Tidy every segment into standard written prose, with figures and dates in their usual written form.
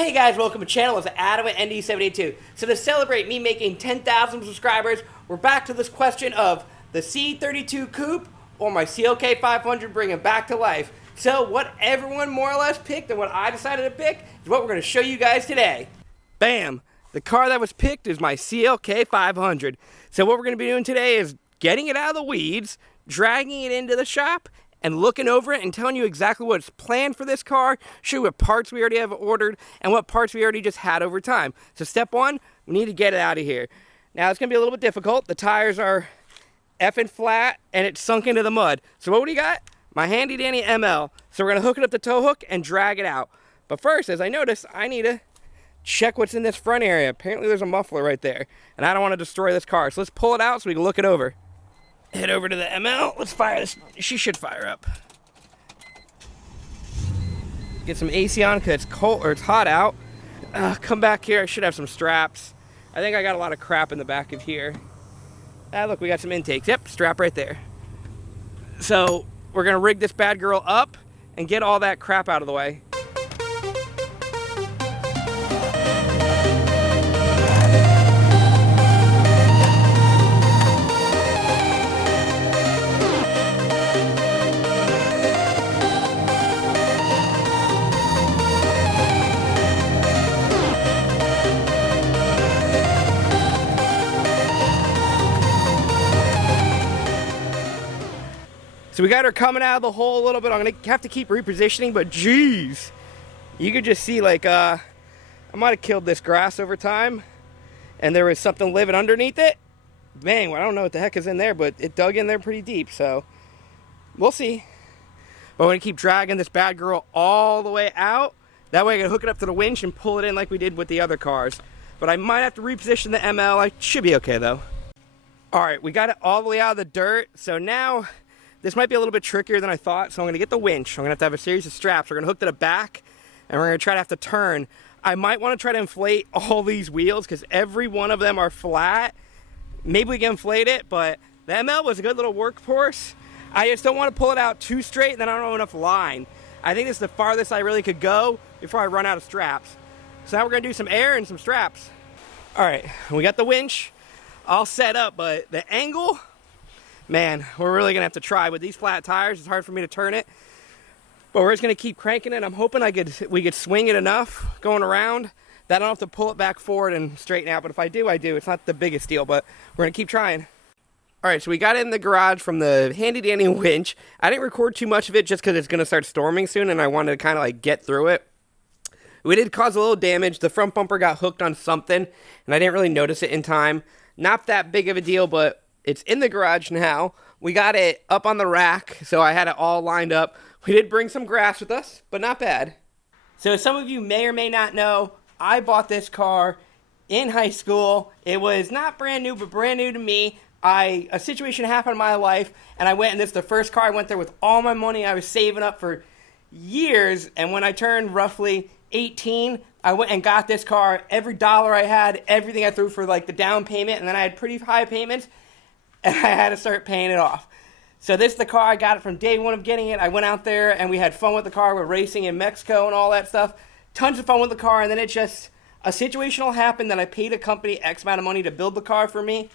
Hey guys, welcome to the channel. It's Adam at ND782. So to celebrate me making 10,000 subscribers, we're back to this question of the C32 coupe or my CLK 500 bringing back to life. So what everyone more or less picked and what I decided to pick is what we're going to show you guys today. Bam! The car that was picked is my CLK 500. So what we're going to be doing today is getting it out of the weeds, dragging it into the shop, and looking over it and telling you exactly what's planned for this car, show you what parts we already have ordered, and what parts we already just had over time. So step one, we need to get it out of here. Now it's going to be a little bit difficult. The tires are effing flat, and it's sunk into the mud. So what do you got? My handy dandy ML. So we're going to hook it up to tow hook and drag it out. But first, as I noticed, I need to check what's in this front area. Apparently there's a muffler right there, and I don't want to destroy this car. So let's pull it out so we can look it over. Head over to the ML. Let's fire this. She should fire up. Get some AC on because it's cold or it's hot out. Come back here. I should have some straps. I think I got a lot of crap in the back of here. Look, we got some intakes. Yep, strap right there. So we're going to rig this bad girl up and get all that crap out of the way. So we got her coming out of the hole a little bit. I'm going to have to keep repositioning, but geez. You could just see like, I might have killed this grass over time, and there was something living underneath it. Man, well, I don't know what the heck is in there, but it dug in there pretty deep, so we'll see. But I'm going to keep dragging this bad girl all the way out. That way I can hook it up to the winch and pull it in like we did with the other cars. But I might have to reposition the ML. I should be okay, though. All right, we got it all the way out of the dirt, so now this might be a little bit trickier than I thought, so I'm going to get the winch. I'm going to have a series of straps. We're going to hook to the back, and we're going to try to have to turn. I might want to try to inflate all these wheels because every one of them are flat. Maybe we can inflate it, but the ML was a good little workhorse. I just don't want to pull it out too straight, and then I don't have enough line. I think this is the farthest I really could go before I run out of straps. So now we're going to do some air and some straps. All right, we got the winch all set up, but the angle, man, we're really going to have to try. With these flat tires, it's hard for me to turn it. But we're just going to keep cranking it. I'm hoping we could swing it enough going around that I don't have to pull it back forward and straighten out. But if I do, I do. It's not the biggest deal, but we're going to keep trying. All right, so we got it in the garage from the handy-dandy winch. I didn't record too much of it just because it's going to start storming soon, and I wanted to kind of like get through it. We did cause a little damage. The front bumper got hooked on something, and I didn't really notice it in time. Not that big of a deal, but it's in the garage now. We got it up on the rack, so I had it all lined up. We did bring some grass with us, but not bad. So as some of you may or may not know, I bought this car in high school. It was not brand new, but brand new to me. A situation happened in my life, and I went, and this is the first car I went there with all my money I was saving up for years. And when I turned roughly 18, I went and got this car. Every dollar I had, everything I threw for like the down payment, and then I had pretty high payments, and I had to start paying it off. So this is the car. I got it from day one of getting it. I went out there, and we had fun with the car. We're racing in Mexico and all that stuff. Tons of fun with the car, and then it just, a situational happened that I paid a company X amount of money to build the car for me,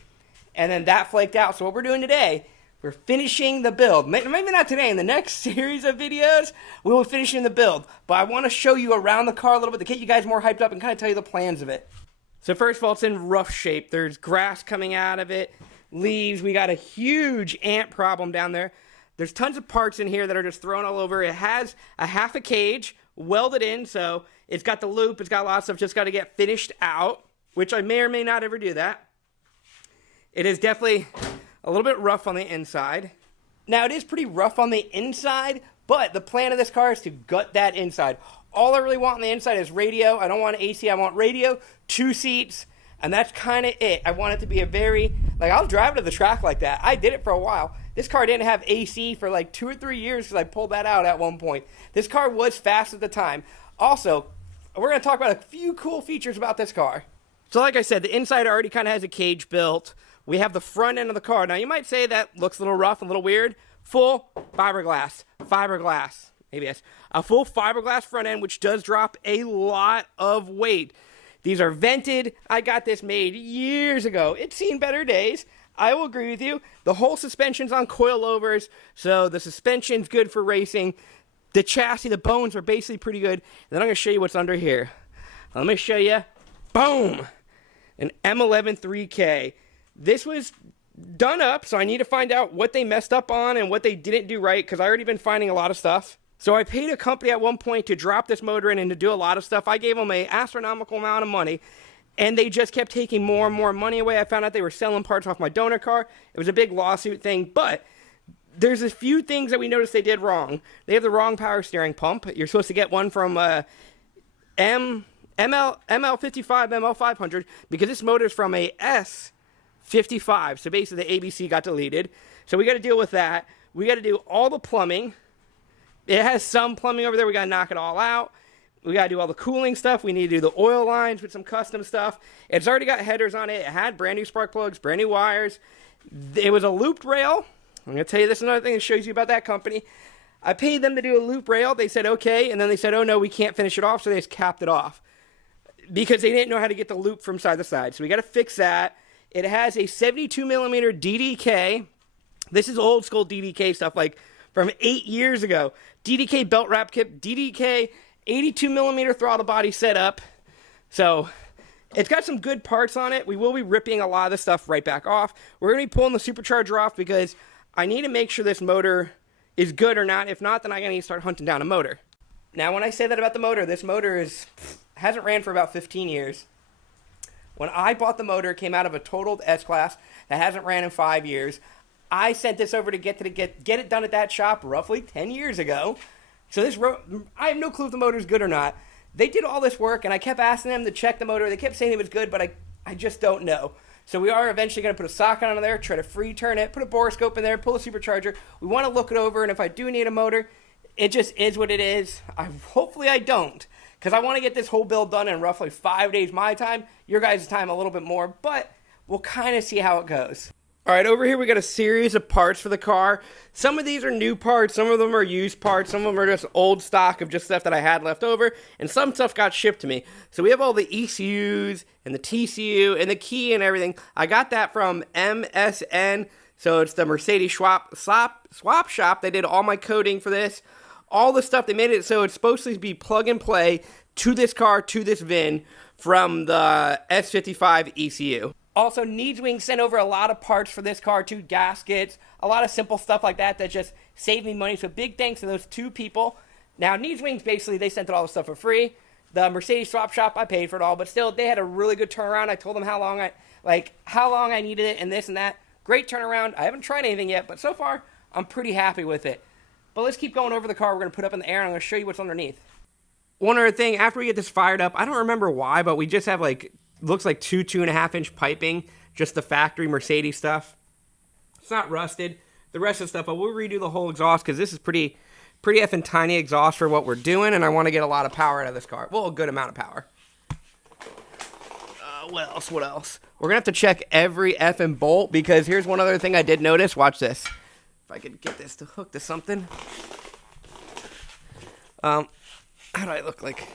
and then that flaked out. So what we're doing today, we're finishing the build. Maybe not today. In the next series of videos, we will be finishing the build. But I want to show you around the car a little bit to get you guys more hyped up and kind of tell you the plans of it. So first of all, it's in rough shape. There's grass coming out of it, leaves. We got a huge ant problem down there. There's tons of parts in here that are just thrown all over. It has a half a cage welded in, so it's got the loop. It's got a lot of stuff just got to get finished out, which I may or may not ever do that. It is definitely a little bit rough on the inside. Now, it is pretty rough on the inside, but the plan of this car is to gut that inside. All I really want on the inside is radio. I don't want AC. I want radio, 2 seats, and that's kind of it. I want it to be a very, like, I'll drive to the track like that. I did it for a while. This car didn't have AC for like 2 or 3 years because I pulled that out at one point. This car was fast at the time. Also, we're going to talk about a few cool features about this car. So like I said, the inside already kind of has a cage built. We have the front end of the car. Now, you might say that looks a little rough, a little weird. Full fiberglass. Fiberglass. ABS, a full fiberglass front end, which does drop a lot of weight. These are vented. I got this made years ago. It's seen better days. I will agree with you. The whole suspension's on coilovers, so the suspension's good for racing. The chassis, the bones are basically pretty good. And then I'm going to show you what's under here. Let me show you. Boom! An M11 3K. This was done up, so I need to find out what they messed up on and what they didn't do right, because I already been finding a lot of stuff. So I paid a company at one point to drop this motor in and to do a lot of stuff. I gave them an astronomical amount of money, and they just kept taking more and more money away. I found out they were selling parts off my donor car. It was a big lawsuit thing, but there's a few things that we noticed they did wrong. They have the wrong power steering pump. You're supposed to get one from ML55, ML500, because this motor is from a S55. So basically the ABC got deleted. So we got to deal with that. We got to do all the plumbing. It has some plumbing over there. We got to knock it all out. We got to do all the cooling stuff. We need to do the oil lines with some custom stuff. It's already got headers on it. It had brand new spark plugs, brand new wires. It was a looped rail. I'm going to tell you this another thing that shows you about that company. I paid them to do a loop rail. They said, okay. And then they said, oh, no, we can't finish it off. So they just capped it off because they didn't know how to get the loop from side to side. So we got to fix that. It has a 72 millimeter DDK. This is old school DDK stuff, like from 8 years ago. DDK belt wrap kit, DDK 82 millimeter throttle body setup. So it's got some good parts on it. We will be ripping a lot of this stuff right back off. We're going to be pulling the supercharger off because I need to make sure this motor is good or not. If not, then I'm going to need to start hunting down a motor. Now, when I say that about the motor, this motor hasn't ran for about 15 years. When I bought the motor, it came out of a totaled S-Class that hasn't ran in 5 years. I sent this over to get it done at that shop roughly 10 years ago. So I have no clue if the motor's good or not. They did all this work, and I kept asking them to check the motor. They kept saying it was good, but I just don't know. So we are eventually going to put a socket on there, try to free turn it, put a borescope in there, pull a supercharger. We want to look it over, and if I do need a motor, it just is what it is. Hopefully I don't, because I want to get this whole build done in roughly 5 days my time. Your guys' time a little bit more, but we'll kind of see how it goes. All right, over here we got a series of parts for the car. Some of these are new parts, some of them are used parts, some of them are just old stock of just stuff that I had left over, and some stuff got shipped to me. So we have all the ECUs and the TCU and the key and everything. I got that from MSN, so it's the Mercedes swap shop. They did all my coding for this. All the stuff, they made it so it's supposed to be plug and play to this car, to this VIN from the S55 ECU. Also, Needswing sent over a lot of parts for this car too, gaskets, a lot of simple stuff like that just saved me money. So big thanks to those two people. Now, Needswings, basically, they sent all the stuff for free. The Mercedes swap shop, I paid for it all, but still, they had a really good turnaround. I told them how long I needed it and this and that. Great turnaround. I haven't tried anything yet, but so far, I'm pretty happy with it. But let's keep going over the car. We're going to put up in the air, and I'm going to show you what's underneath. One other thing, after we get this fired up, I don't remember why, but we just have looks like 2.5 inch piping, just the factory Mercedes stuff. It's not rusted. The rest of the stuff, but we'll redo the whole exhaust because this is pretty effing tiny exhaust for what we're doing, and I want to get a lot of power out of this car. Well, a good amount of power. What else? We're going to have to check every effing bolt because here's one other thing I did notice. Watch this. If I could get this to hook to something. How do I look like?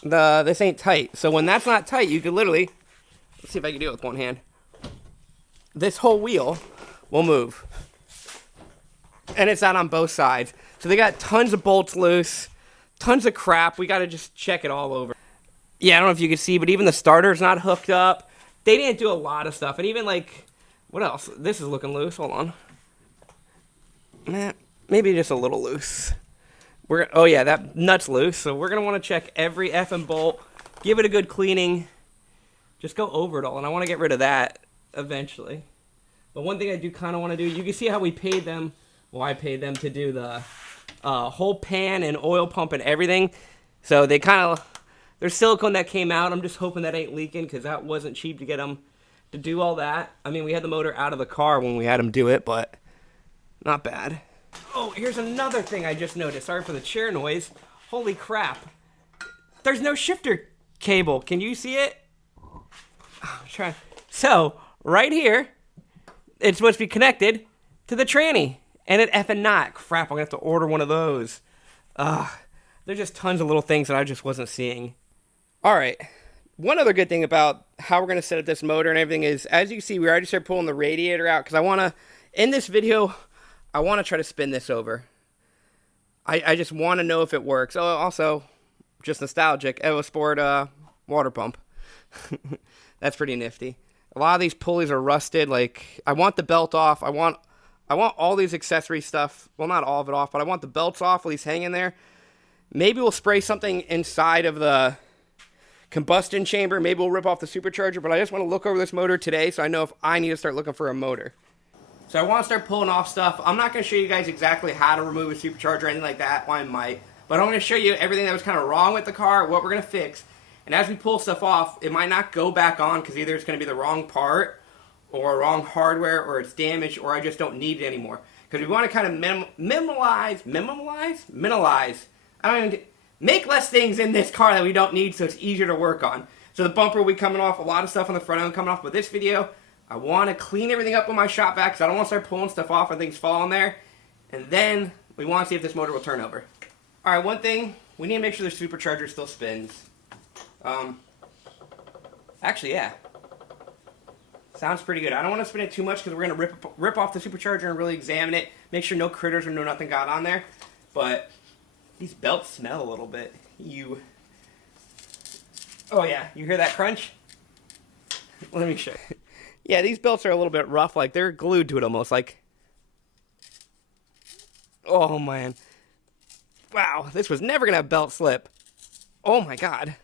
This ain't tight. So when that's not tight, you can literally, let's see if I can do it with one hand. This whole wheel will move. And it's out on both sides. So they got tons of bolts loose, tons of crap. We got to just check it all over. Yeah, I don't know if you can see, but even the starter's not hooked up. They didn't do a lot of stuff. And even what else? This is looking loose. Hold on. Maybe just a little loose. Oh yeah, that nut's loose, so we're going to want to check every effing bolt, give it a good cleaning, just go over it all, and I want to get rid of that eventually. But one thing I do kind of want to do, you can see how we paid them, I paid them to do the whole pan and oil pump and everything, so there's silicone that came out. I'm just hoping that ain't leaking, because that wasn't cheap to get them to do all that. I mean, we had the motor out of the car when we had them do it, but not bad. Oh, here's another thing I just noticed. Sorry for the chair noise. Holy crap. There's no shifter cable. Can you see it? So, right here, it's supposed to be connected to the tranny. And an effing knot. Crap, I'm going to have to order one of those. There's just tons of little things that I just wasn't seeing. Alright, one other good thing about how we're going to set up this motor and everything is, as you can see, we already started pulling the radiator out, because I want to, in this video, I want to try to spin this over. I just want to know if it works. Oh, also, just nostalgic, EvoSport water pump. That's pretty nifty. A lot of these pulleys are rusted. Like, I want the belt off. I want all these accessory stuff. Well, not all of it off, but I want the belts off, at least hanging there. Maybe we'll spray something inside of the combustion chamber. Maybe we'll rip off the supercharger, but I just want to look over this motor today so I know if I need to start looking for a motor. So I want to start pulling off stuff. I'm not going to show you guys exactly how to remove a supercharger or anything like that. Well, I might. But I'm going to show you everything that was kind of wrong with the car, what we're going to fix. And as we pull stuff off, it might not go back on because either it's going to be the wrong part or wrong hardware, or it's damaged, or I just don't need it anymore. Because we want to kind of minimize. I don't even make less things in this car that we don't need so it's easier to work on. So the bumper will be coming off, a lot of stuff on the front end coming off. But this video, I want to clean everything up on my shop vac because I don't want to start pulling stuff off and things fall in there. And then we want to see if this motor will turn over. Alright, one thing, we need to make sure the supercharger still spins. Actually, yeah. Sounds pretty good. I don't want to spin it too much because we're going to rip off the supercharger and really examine it. Make sure no critters or no nothing got on there. But these belts smell a little bit. Oh yeah, you hear that crunch? Let me show you. Yeah, these belts are a little bit rough. Like, they're glued to it almost. Like, oh man. Wow, this was never going to have belt slip. Oh my god.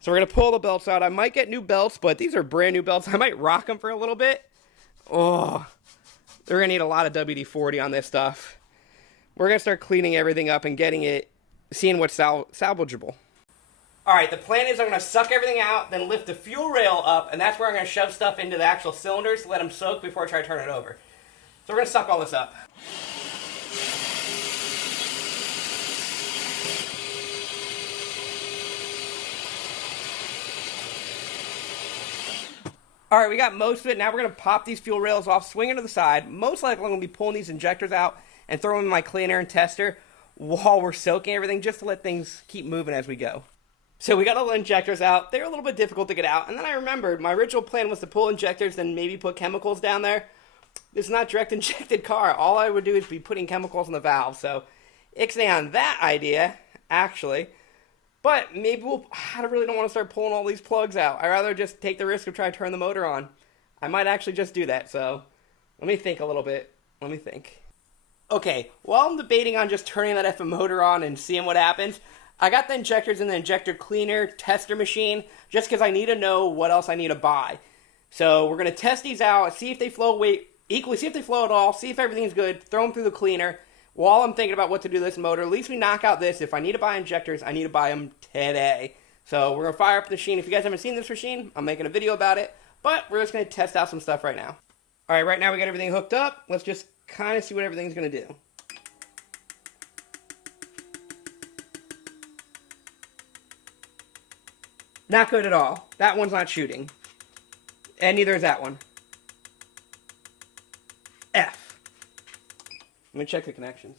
So we're going to pull the belts out. I might get new belts, but these are brand new belts. I might rock them for a little bit. Oh, they're going to need a lot of WD-40 on this stuff. We're going to start cleaning everything up and getting it, seeing what's salvageable. Alright, the plan is I'm going to suck everything out, then lift the fuel rail up, and that's where I'm going to shove stuff into the actual cylinders to let them soak before I try to turn it over. So we're going to suck all this up. Alright, we got most of it. Now we're going to pop these fuel rails off, swing it to the side. Most likely I'm going to be pulling these injectors out and throwing them in my clean air and tester while we're soaking everything, just to let things keep moving as we go. So we got all the injectors out. They're a little bit difficult to get out. And then I remembered my original plan was to pull injectors, then maybe put chemicals down there. This is not direct injected car. All I would do is be putting chemicals in the valve. So ixnay on that idea, actually. But maybe I really don't want to start pulling all these plugs out. I'd rather just take the risk of trying to turn the motor on. I might actually just do that. So let me think a little bit. Let me think. Okay, while I'm debating on just turning that effing motor on and seeing what happens, I got the injectors in the injector cleaner tester machine just because I need to know what else I need to buy. So we're going to test these out, see if they flow equally, see if they flow at all, see if everything's good, throw them through the cleaner. While I'm thinking about what to do to this motor, at least we knock out this. If I need to buy injectors, I need to buy them today. So we're going to fire up the machine. If you guys haven't seen this machine, I'm making a video about it. But we're just going to test out some stuff right now. Alright, right now we got everything hooked up. Let's just kind of see what everything's going to do. Not good at all. That one's not shooting. And neither is that one. F. Let me check the connections.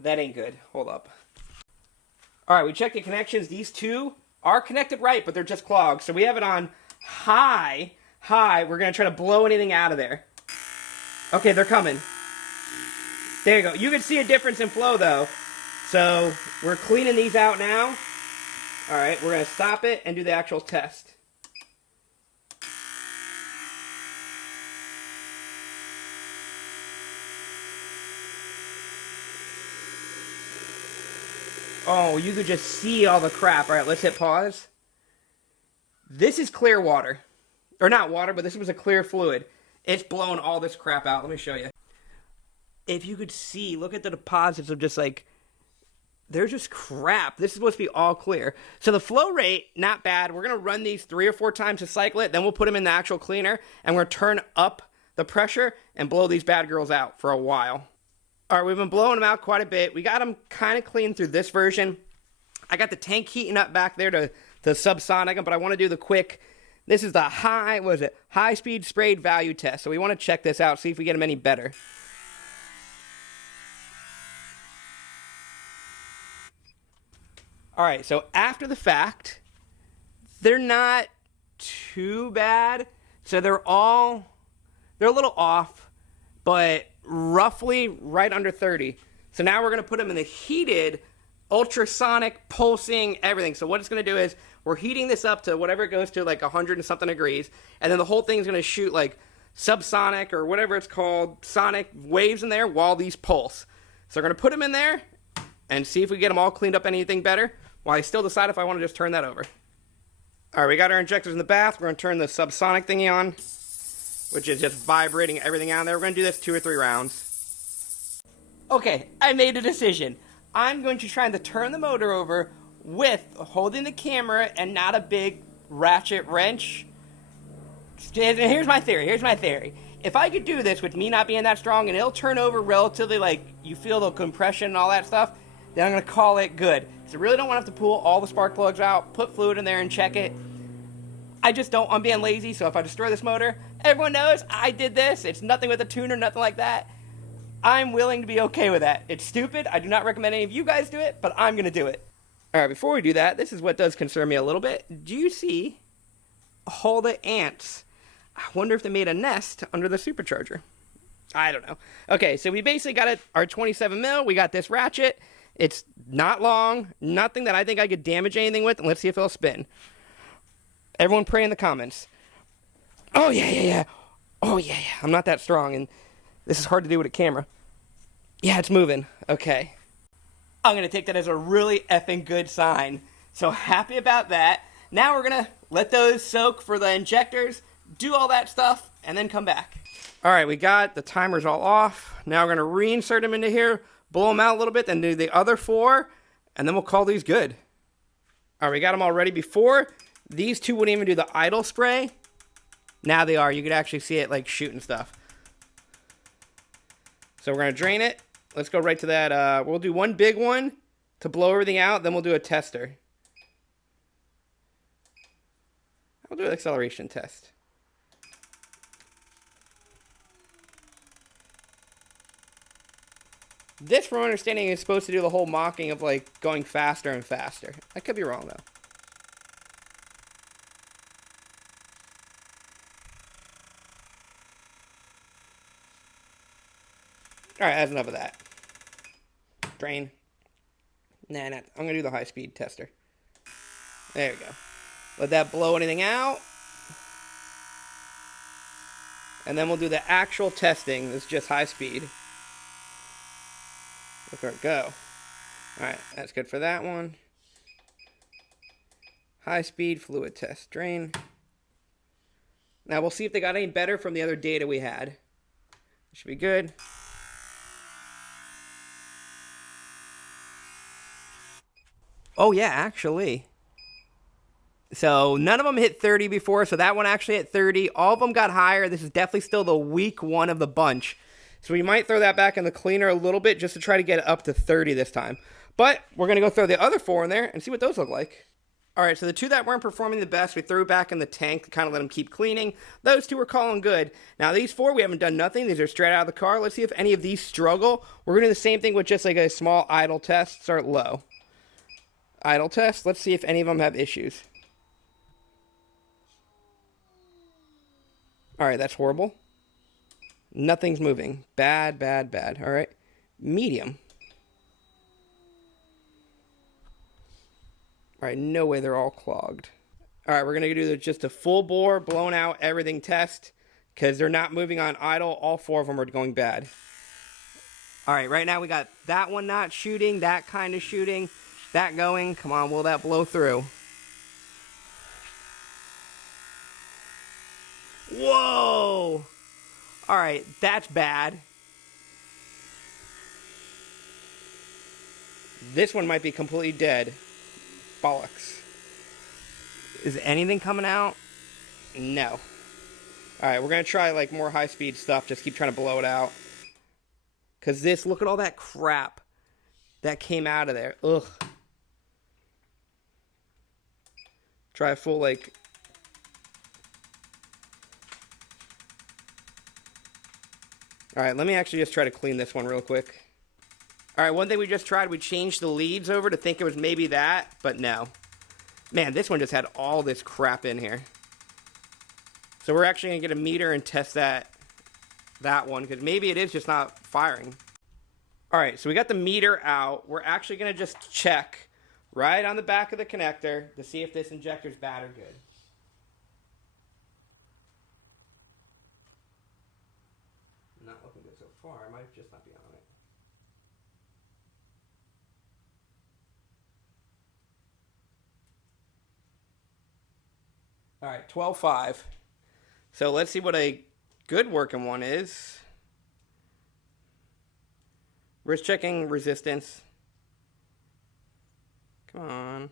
That ain't good. Hold up. Alright, we checked the connections. These two are connected right, but they're just clogged. So we have it on high. We're going to try to blow anything out of there. Okay, they're coming. There you go. You can see a difference in flow, though. So we're cleaning these out now. Alright, we're going to stop it and do the actual test. Oh, you could just see all the crap. All right, let's hit pause. This is clear water. Or not water, but this was a clear fluid. It's blowing all this crap out. Let me show you. if you could see, look at the deposits of just like, they're just crap. This is supposed to be all clear. So the flow rate, not bad. We're going to run these 3 or 4 times to cycle it. Then we'll put them in the actual cleaner. And we're going to turn up the pressure and blow these bad girls out for a while. All right, we've been blowing them out quite a bit. We got them kind of clean through this version. I got the tank heating up back there to subsonic them. But I want to do the quick. This is the high-speed sprayed value test. So we want to check this out, see if we get them any better. All right, so after the fact, they're not too bad. So they're a little off, but roughly right under 30. So now we're going to put them in the heated, ultrasonic, pulsing, everything. So what it's going to do is we're heating this up to whatever it goes to, like 100 and something degrees. And then the whole thing's going to shoot like subsonic or whatever it's called, sonic waves in there while these pulse. So we're going to put them in there and see if we get them all cleaned up anything better. While I still decide if I want to just turn that over. All right, we got our injectors in the bath. We're going to turn the subsonic thingy on, which is just vibrating everything out there. We're going to do this 2 or 3 rounds. Okay, I made a decision. I'm going to try to turn the motor over with holding the camera and not a big ratchet wrench. Here's my theory. If I could do this with me not being that strong and it'll turn over relatively, like you feel the compression and all that stuff, then I'm going to call it good. So I really don't want to have to pull all the spark plugs out, put fluid in there and check it. I'm being lazy, so if I destroy this motor, everyone knows I did this. It's nothing with a tuner, nothing like that. I'm willing to be okay with that. It's stupid. I do not recommend any of you guys do it, but I'm going to do it. All right, before we do that, this is what does concern me a little bit. Do you see all the ants? I wonder if they made a nest under the supercharger. I don't know. Okay, so we basically got our 27 mil. We got this ratchet. It's not long, nothing that I think I could damage anything with, and let's see if it'll spin. Everyone pray in the comments. Oh, yeah. Oh, yeah. I'm not that strong, and this is hard to do with a camera. Yeah, it's moving. Okay. I'm going to take that as a really effing good sign. So happy about that. Now we're going to let those soak for the injectors, do all that stuff, and then come back. All right, we got the timers all off. Now we're going to reinsert them into here. Blow them out a little bit, then do the other 4, and then we'll call these good. All right, we got them all ready before. These 2 wouldn't even do the idle spray. Now they are. You could actually see it like shooting stuff. So we're going to drain it. Let's go right to that. We'll do one big one to blow everything out, then we'll do a tester. I'll do an acceleration test. This, from my understanding, is supposed to do the whole mocking of, like, going faster and faster. I could be wrong, though. Alright, that's enough of that. Drain. Nah. I'm going to do the high-speed tester. There we go. Let that blow anything out. And then we'll do the actual testing. It's just high speed. Look where it go. Alright, that's good for that one. High speed fluid test. Drain. Now we'll see if they got any better from the other data we had. Should be good. Oh yeah, actually. So none of them hit 30 before, so that one actually hit 30. All of them got higher. This is definitely still the weak one of the bunch. So we might throw that back in the cleaner a little bit just to try to get it up to 30 this time. But we're going to go throw the other 4 in there and see what those look like. All right, so the 2 that weren't performing the best, we threw back in the tank to kind of let them keep cleaning. Those 2 were calling good. Now these 4, we haven't done nothing. These are straight out of the car. Let's see if any of these struggle. We're going to do the same thing with just like a small idle test. Start low. Idle test. Let's see if any of them have issues. All right, that's horrible. Nothing's moving. Bad. All right. Medium. All right, no way they're all clogged. All right, we're going to do just a full bore, blown out, everything test because they're not moving on idle. All 4 of them are going bad. All right, right now we got that one not shooting, that kind of shooting, that going. Come on, will that blow through? Whoa! All right, that's bad. This one might be completely dead. Bollocks. Is anything coming out? No. Alright, we're going to try like more high-speed stuff. Just keep trying to blow it out. Because this, look at all that crap that came out of there. Ugh. Try a full, like... Alright, let me actually just try to clean this one real quick. Alright, one thing we just tried, we changed the leads over to think it was maybe that, but no. Man, this one just had all this crap in here. So we're actually going to get a meter and test that one, because maybe it is just not firing. Alright, so we got the meter out. We're actually going to just check right on the back of the connector to see if this injector's bad or good. Not looking good so far. I might just not be on it. Alright, 12.5. So let's see what a good working one is. We're just checking resistance. Come on.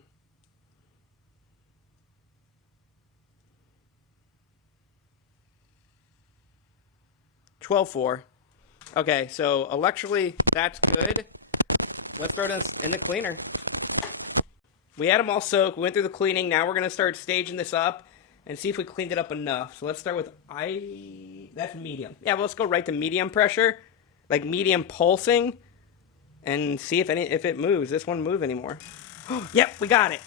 $12.4. Okay, so electrically, that's good. Let's throw this in the cleaner. We had them all soaked. We went through the cleaning. Now we're going to start staging this up and see if we cleaned it up enough. So let's start with that's medium. Yeah, well, let's go right to medium pressure, like medium pulsing, and see if it moves. This won't move anymore. Yep, we got it.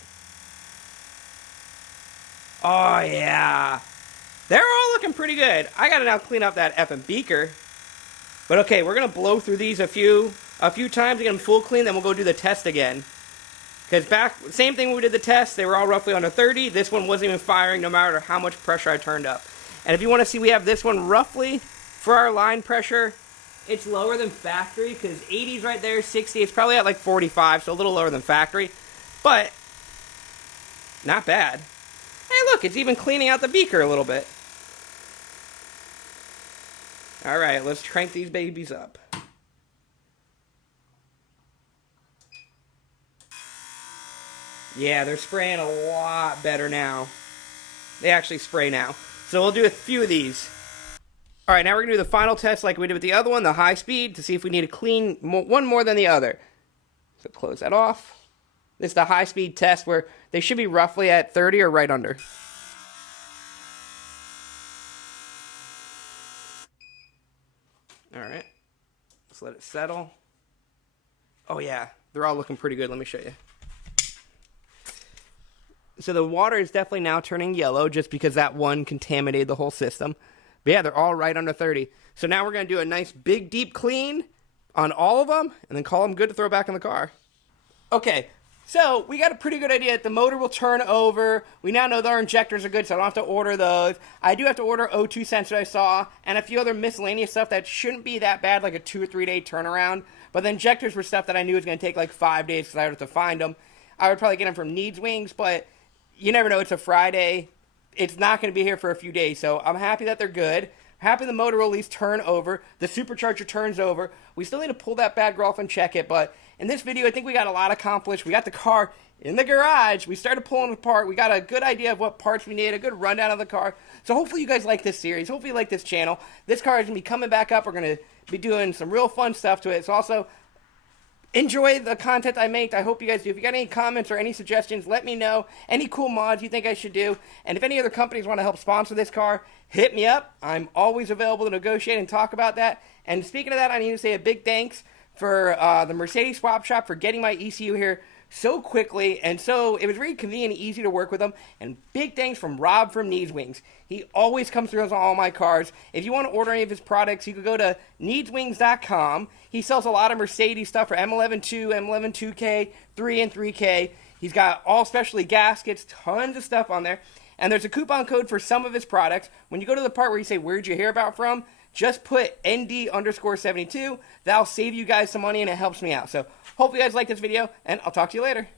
Oh, yeah. They're all looking pretty good. I got to now clean up that effing beaker. But okay, we're going to blow through these a few times to get them full clean, then we'll go do the test again. Because same thing when we did the test, they were all roughly under 30. This one wasn't even firing no matter how much pressure I turned up. And if you want to see, we have this one roughly for our line pressure. It's lower than factory because 80's right there, 60. It's probably at like 45, so a little lower than factory. But not bad. Hey, look, it's even cleaning out the beaker a little bit. All right, let's crank these babies up. Yeah, they're spraying a lot better now. They actually spray now. So we'll do a few of these. All right, now we're going to do the final test like we did with the other one, the high speed, to see if we need to clean one more than the other. So close that off. This is the high speed test where they should be roughly at 30 or right under. All right, let's let it settle. Oh yeah, they're all looking pretty good. Let me show you. So the water is definitely now turning yellow just because that one contaminated the whole system. But yeah, they're all right under 30. So now we're going to do a nice big deep clean on all of them and then call them good to throw back in the car. Okay, so we got a pretty good idea that the motor will turn over. We now know that our injectors are good, so I don't have to order those. I do have to order O2 sensor I saw and a few other miscellaneous stuff that shouldn't be that bad, like a 2 or 3 day turnaround. But the injectors were stuff that I knew was going to take like 5 days because I would have to find them. I would probably get them from Needs Wings, but you never know. It's a Friday. It's not going to be here for a few days, so I'm happy that they're good. Happy the motor will at least turn over. The supercharger turns over. We still need to pull that bad girl off and check it, but in this video, I think we got a lot accomplished. We got the car in the garage. We started pulling it apart. We got a good idea of what parts we need, a good rundown of the car. So hopefully you guys like this series. Hopefully you like this channel. This car is going to be coming back up. We're going to be doing some real fun stuff to it. So also, enjoy the content I make. I hope you guys do. If you got any comments or any suggestions, let me know. Any cool mods you think I should do. And if any other companies want to help sponsor this car, hit me up. I'm always available to negotiate and talk about that. And speaking of that, I need to say a big thanks for the Mercedes Swap Shop for getting my ECU here so quickly. And so it was very convenient and easy to work with them. And big thanks from Rob from Needs Wings. He always comes through on all my cars. If you want to order any of his products, you can go to needswings.com. He sells a lot of Mercedes stuff for M11-2, M11-2K, 3 and 3K. He's got all specialty gaskets, tons of stuff on there. And there's a coupon code for some of his products. When you go to the part where you say, where'd you hear about from? Just put ND_72. That'll save you guys some money and it helps me out. So hope you guys like this video, and I'll talk to you later.